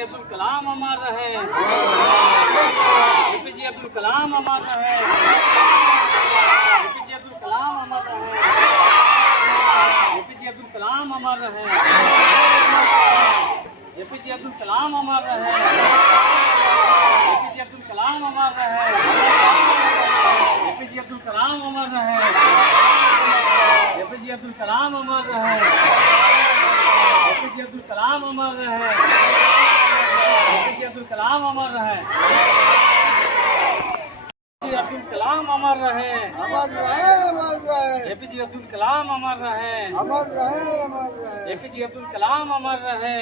APJ Abdul Kalam अमर रहे। APJ Abdul Kalam अमर रहे। APJ Abdul Kalam अमर रहे। एपीजे अब्दुल कलाम अमर रहे। एपीजे अब्दुल कलाम अमर रहे। एपीजे अब्दुल कलाम अमर रहे। एपीजे अब्दुल कलाम अमर रहे। एपीजे अब्दुल कलाम अमर रहे। एपीजे अब्दुल कलाम अमर रहे। एपीजे अब्दुल कलाम अमर रहे। एपीजे अब्दुल कलाम अमर रहे। एपीजे अब्दुल कलाम अमर रहे। एपीजे अब्दुल कलाम अमर रहे।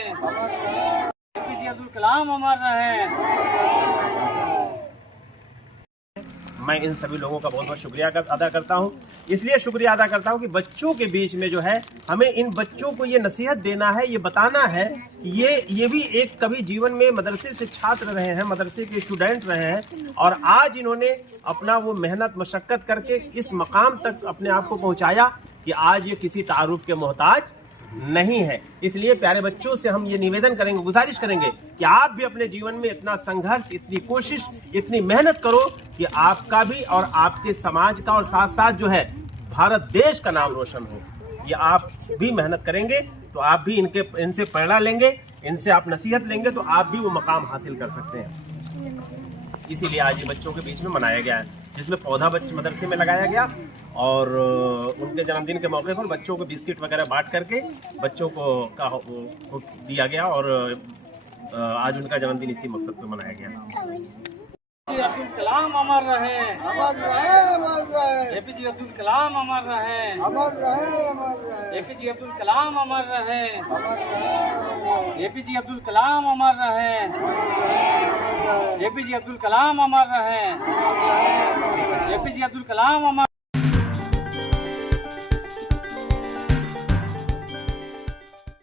एपीजे अब्दुल कलाम अमर रहे। मैं इन सभी लोगों का बहुत बहुत शुक्रिया अदा करता हूं। इसलिए शुक्रिया अदा करता हूं कि बच्चों के बीच में जो है हमें इन बच्चों को ये नसीहत देना है, ये बताना है कि ये भी एक कभी जीवन में मदरसे से छात्र रहे हैं, मदरसे के स्टूडेंट रहे हैं और आज इन्होंने अपना वो मेहनत मशक्कत करके इस मकाम तक अपने आप को पहुंचाया कि आज ये किसी तारुफ के मोहताज नहीं है। इसलिए प्यारे बच्चों से हम ये निवेदन करेंगे, गुजारिश करेंगे कि आप भी अपने जीवन में इतना संघर्ष, इतनी कोशिश, इतनी मेहनत करो कि आपका भी और आपके समाज का और साथ साथ जो है भारत देश का नाम रोशन हो। ये आप भी मेहनत करेंगे तो आप भी इनसे प्रेरणा लेंगे, इनसे आप नसीहत लेंगे तो आप भी वो मकाम हासिल कर सकते हैं। इसीलिए आज ये बच्चों के बीच में मनाया गया है, जिसमें पौधा बच्चे मदरसे में लगाया गया और उनके जन्मदिन के मौके पर बच्चों को बिस्किट वगैरह बांट करके बच्चों को दिया गया और आज उनका जन्मदिन इसी मकसद पर मनाया गया। अब्दुल कलाम अमर रहे। एपीजे अब्दुल कलाम अमर रहे। एपीजे अब्दुल कलाम अमर रहे। एपीजे अब्दुल कलाम अमर रहे। एपीजे अब्दुल कलाम अमर रहे। एपीजे अब्दुल कलाम अमर